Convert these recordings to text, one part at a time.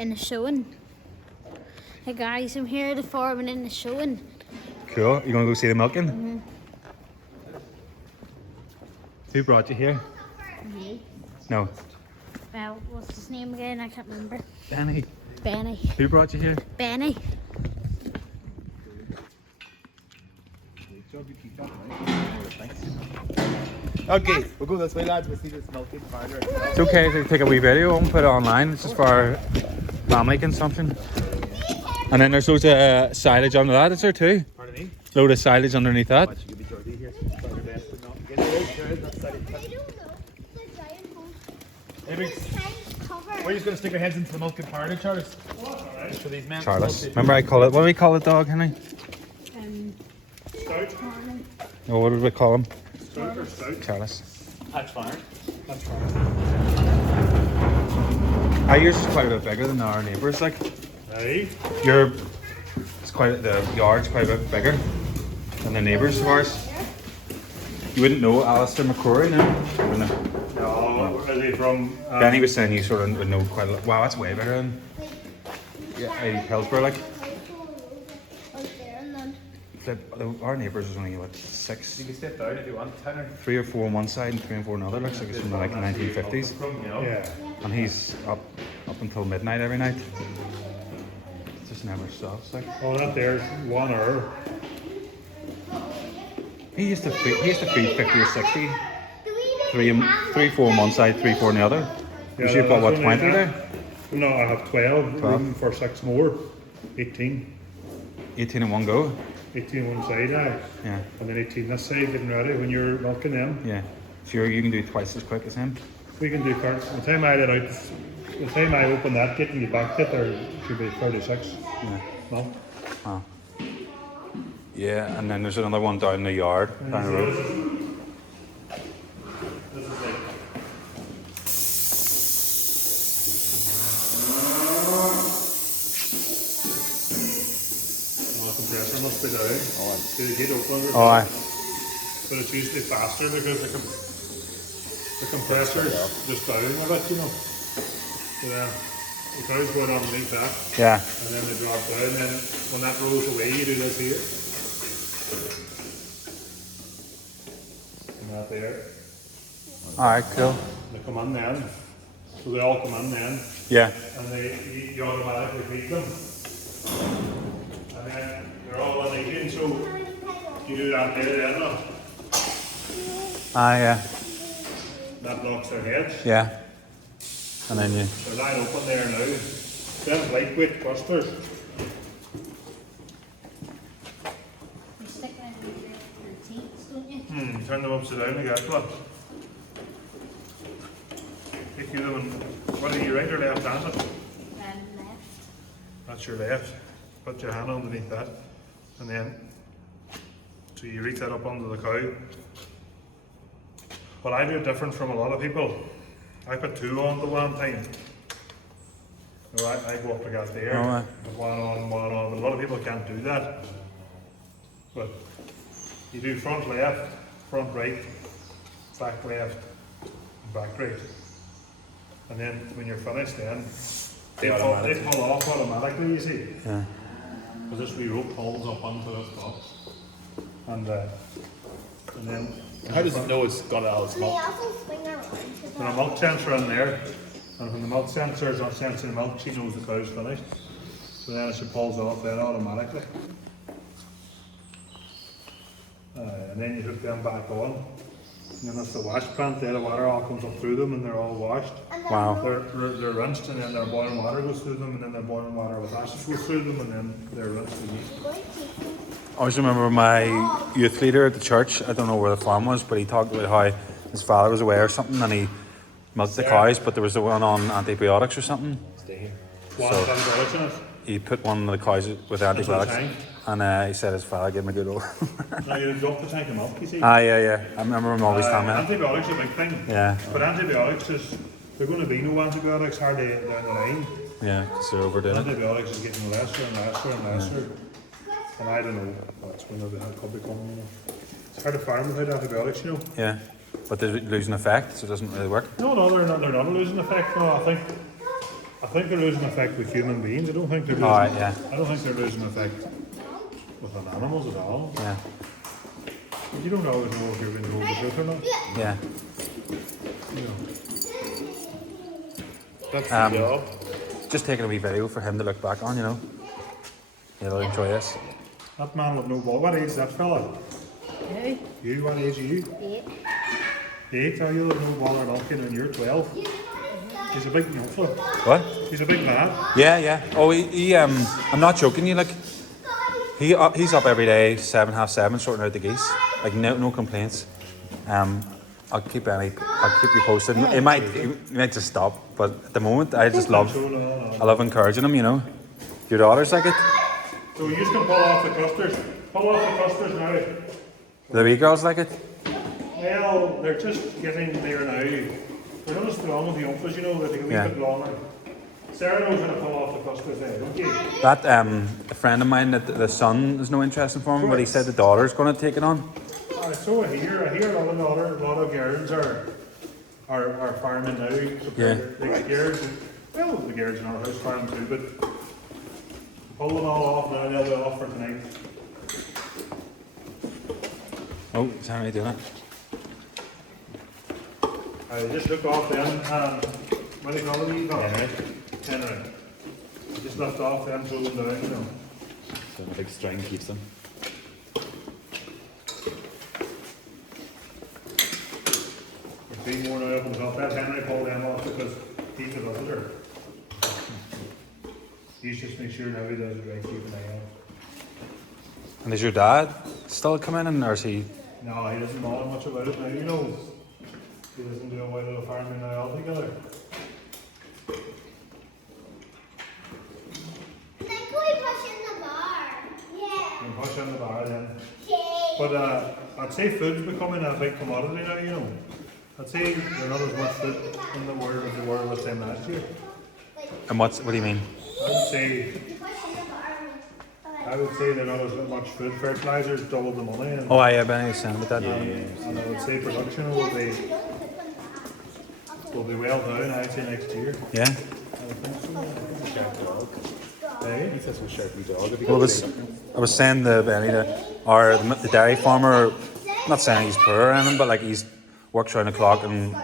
Inishowen. Hey guys, I'm here at the farm in Inishowen. Cool. You gonna go see the milking? Mm-hmm. Who brought you here? Me. No. Well, what's his name again? I can't remember. Benny. Benny. Who brought you here? Benny. Okay, we'll go this way, lads. We'll see this milking farther. It's okay to take a wee video and put it online. It's just for family consumption. And then there's loads of silage under that, is there too? Pardon me? Load of silage underneath that. Watch, you be dirty here. Try your best, but not. Get there is, that's silage. Where are you going to stick your heads into the milking parlour, Charles? Alright. For these men. Charles. Remember I call it, what do we call the dog, Henry? Stout. Oh, what did we call him? Stout or stout? Charles. That's fine. That's fine. Our yours is quite a bit bigger than our neighbours, like. Hey. The yard's quite a bit bigger than the neighbours of ours. You wouldn't know Alistair McCrory, no? Or no? No, where are they from? Benny was saying you sort of would know quite a lot. Wow, that's way better than Hillsborough, like. Our neighbours is only, what, 6? You can step down if you want, Tanner. 3 or 4 on one side and 3 and 4 on the other. Looks like it's from like the 1950s. Yeah. And he's up until midnight every night. It just never stops, like. Oh, that there's 1 hour. He used to feed 50 or 60. 3, 4 on one side, 3, 4 on the other. Yeah, You've got what, that's 20 only there? No, I have 12. Room for 6 more. 18. 18 in one go. 18 one side, aye. Yeah. And then 18 this side, getting ready when you're milking them. Yeah. Sure, you can do twice as quick as him. We can do carts. The time I let out, the time I open that, getting you back to it, there should be 36. Yeah. No? Oh. Yeah, and then there's another one down the yard, down the road. Compressor must be down. See the gate open. Oh, aye. But it's usually faster because the compressor's just down a bit, you know. So then the cows going underneath that. Yeah. And then they drop down, and then when that rolls away, you do this here. And that there. Alright, cool. They come in then. So they all come in then. Yeah. And you automatically feed them. And then they're all on the eating, so you do that there then, look. Ah, yeah. That blocks their heads. Yeah. And then you... They're lying open there now. Them lightweight busters. You stick them in your teeth, don't you? Turn them upside down again, look. Take you them and what are you, right or left handed? Left. That's your left. Put your hand underneath that. And then, so you reach that up under the cow. Well, I do it different from a lot of people. I put 2 on at one time. So I go up like that there. Oh, aye. Put one on, one on. But a lot of people can't do that. But you do front left, front right, back left, and back right. And then when you're finished then, they pull off automatically, you see. Yeah. Because this wee rope holds up onto this box. And then... How does it know it's got all its milk? When a milk sensor in there, and when the milk sensor is not sensing the milk, she knows the cow's finished. So then she pulls off then automatically. And then you hook them back on. And then that's the wash plant there, the water all comes up through them and they're all washed. Wow. They're rinsed and then their boiling water goes through them and then their boiling water with acid goes through them and then they're rinsed again. I always remember my youth leader at the church, I don't know where the farm was, but he talked about how his father was away or something and he milked the cows, but there was the one on antibiotics or something. Stay here. One So- antibiotics in it. He put one of the cows with antibiotics tank. and he said his father gave him a good old... Now you drop the tank of milk, you see. yeah. I remember him always telling me that. Antibiotics are a big thing. Yeah. But antibiotics is, there's going to be no antibiotics hardly down the line. Yeah, because they're overdoing it. Antibiotics is getting lesser and lesser and lesser. And I don't know, that's when it could become, you know. It's hard to farm without antibiotics, you know. Yeah, but they're losing effect, so it doesn't really work. No, they're not a losing effect. No, I think I think they're losing effect with human beings. I don't think they're losing. Alright, yeah. I don't think they're losing effect with animals at all. Yeah. But you don't always know if you're being told the truth or not. Yeah. You know. That's the job. Just taking a wee video for him to look back on, you know. He'll enjoy this. That man with no ball. What age is that fella? Hey. You? What age are you? 8. 8. Are you with no ball or nothing and you're 12? He's a big fella. What? He's a big man. Yeah, yeah. Oh, he I'm not joking you, like, he's up every day, 7, half 7, sorting out the geese. Like, no complaints. I'll keep you posted. He might just stop, but at the moment, I love encouraging him, you know. Your daughter's like it? So you just can pull off the clusters. Pull off the clusters now. The wee girls like it? Well, they're just getting there now. They're not as strong as the youngsters, you know, that take a wee bit longer. Sarah knows how to pull off the clusters there, don't you? That, a friend of mine, that the son is no interest in for him, but he said the daughter's going to take it on. So I hear a lot of girls are farming now. Yeah. The girls, well, the girls in our house farm too, but pull them all off now, they'll be off for tonight. Oh, is Henry doing it? I just look off them, what do you call them? Henry. Just left off them, throw them down, you know. So a big string keeps them. There's 3 more now up on top. That Henry pulled them off because he's the visitor. He's just make sure now he does it right, keep an eye out. And is your dad still coming in, or is he? No, he doesn't know much about it now, you know. He doesn't do a white little farming now altogether. And push on the bar then. But I'd say food's becoming a big commodity now, you know. I'd say there's not as much food in the world as there were this time last year. And what do you mean? I would say there's not as much food. Fertilizers doubled the money. And, Oh, yeah, Benny was saying about that. and I would say production will be well down, I'd say next year. Yeah. Hey? He says we're sharply dog. Well, I was saying to Benny that the dairy farmer, not saying he's poor or anything, but like he's works round the clock, and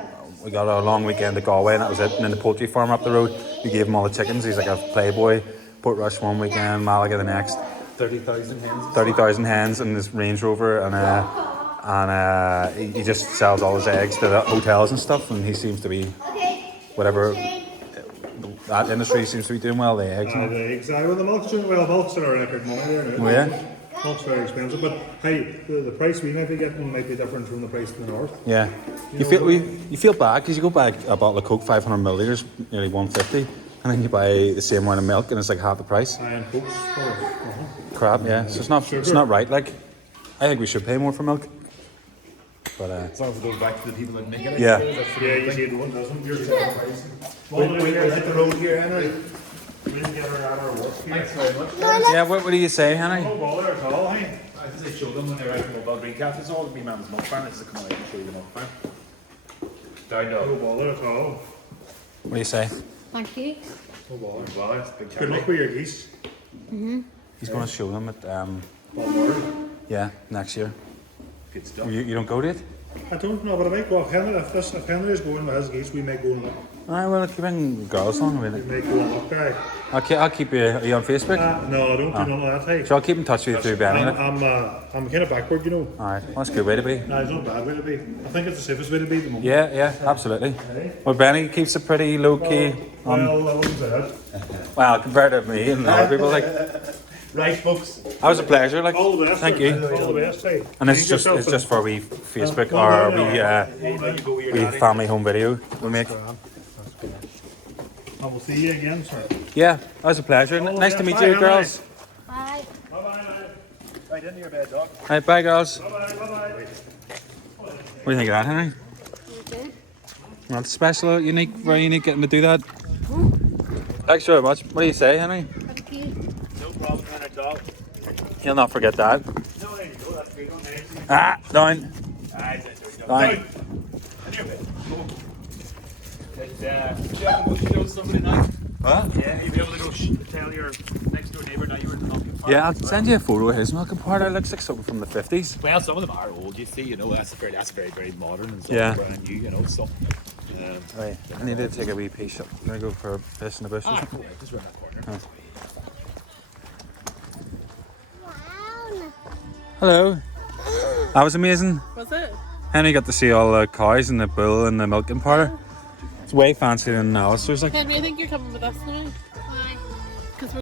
we got a long weekend at Galway and that was it. And then the poultry farm up the road, we gave him all the chickens. He's like a playboy. Portrush one weekend, Malaga the next. 30,000 hens. 30,000 hens in this Range Rover, and he just sells all his eggs to the hotels and stuff. And he seems to be whatever that industry seems to be doing well. The eggs. The eggs. Well, the milk's doing well. Milk's at a record money there now. Oh, yeah. Milk's very expensive, but hey, the price we might be getting might be different from the price in the north. Yeah. You feel bad because you go buy a bottle of Coke, 500 milliliters, nearly 150. And then you buy the same amount of milk and it's like half the price. And Cokes. Crap, yeah. So it's not right. Like, I think we should pay more for milk. But As long as it goes back to the people that make it. Yeah. You see the one doesn't. You're saying price. We hit the road here, Henry. We didn't get her out of our work here. Thanks very much. yeah, what do you say, Henry? No bother at all, hey? I think they showed them when they were out in Mobile Green Cats. It's all me man's milk farm. It's to come out and show you the milk farm. Down No dog. bother at all. What do you say? Thank you. No bother. Well, it's a big Good luck with your geese. He's going to show them at Well, next year. Good stuff. You don't go to it? I don't know, but I might go. If Henry is going with his geese, we may go and look. Alright, well, keep in girls on We with it. may go and look, guy. I'll keep you. Are you on Facebook? No, I don't do none of that, hey. So I'll keep in touch with you through Benny. I'm kind of backward, you know. Alright, well, that's a good way to be. No, it's not a bad way to be. I think it's the safest way to be at the moment. Yeah, absolutely. Well, Benny keeps it pretty low key. Well, I wouldn't say that. Well, compared to me and other people, like, Right, folks. that was a pleasure. Like, All the best. thank sir. you. All the best, hey. And it's just for a wee Facebook or a wee family home video we make. I will see you again, sir. Yeah, that was a pleasure. Nice to meet you, girls. Bye. Bye-bye. Right into your bed, dog. Alright, bye, girls. Bye-bye. What do you think of that, Henry? Well, it's special, unique, very unique getting to do that. Thanks very much. What do you say, Henry? Thank you. No problem, Henry, dog. You'll not forget that. No, there you go. That's good. Okay. Down. Down. Into your bed. Go. Show somebody nice. Huh? Yeah, you'll be able to go tell your next door neighbour that you were in the milking park. Yeah, I'll send you a photo of his milking parlour. It looks like something from the 50s. Well, some of them are old, you see, you know, that's very modern and stuff. Yeah. Brand new, you know, so. Right, I need to take a wee piece up. I'm gonna go for a piss in the bush or something. Cool, just around that corner. Hello. That was amazing. Was it? Henry got to see all the cows and the bull and the milking parlour. It's way fancier than Alistair's. Like, Henry, I think you're coming with us now.